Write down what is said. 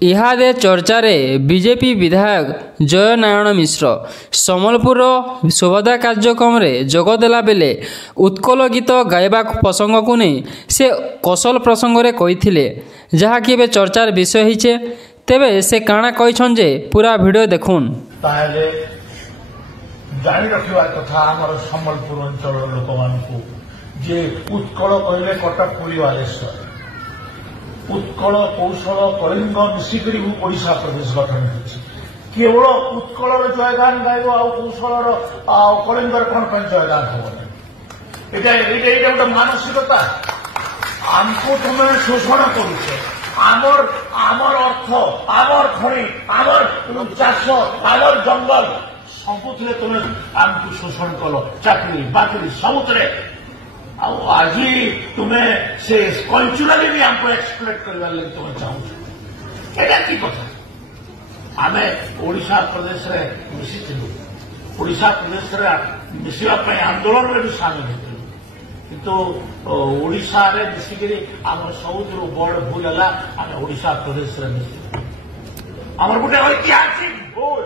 इहादे चर्चारे BJP विधायक जय नारायण मिश्र सम्बलपुर शोभा कार्यक्रम जोगदेला बेले उत्कल गीत गायबा प्रसंग को नहीं से कौशल प्रसंग रे कही जहाँकि एवं चर्चार विषय होइछे। तेबे से काना कहिछन जे पूरा वीडियो देखुन। जानी रखा कथा आमर सम्बलपुर अंचल लोक मान जे उत्कल कहले कटक पुरी बालेश्वर उत्कल कौशल कलिंग मिसिक ओडिशा प्रदेश गठन होती केवल उत्कल जयगान गायब कौशल कलिंगर कौन जयगान हम ये गोटे मानसिकता आमको तुम शोषण करुचे आमर अर्थ आमर खनि आमर चाष आमर जंगल सबुथे तुम आमको शोषण कल चाकरी बाकरी सबुथे आज तुम्हें से कल्चराली भी हमको एक्सप्लेट करने लगे तुम्हें चाहूँ एटा की कथा आमे ओडिशा प्रदेश रे मिसिथिलु ओडिशा प्रदेश रे मिसिबा पय आंदोलन रे भी शामिल हेतु किंतु ओडिशा रे मिसिकरी आम सबुठु बड़ भूल है आम ओडिशा प्रदेश रे मिसिलु आमर गोटे ऐतिहासिक भूल।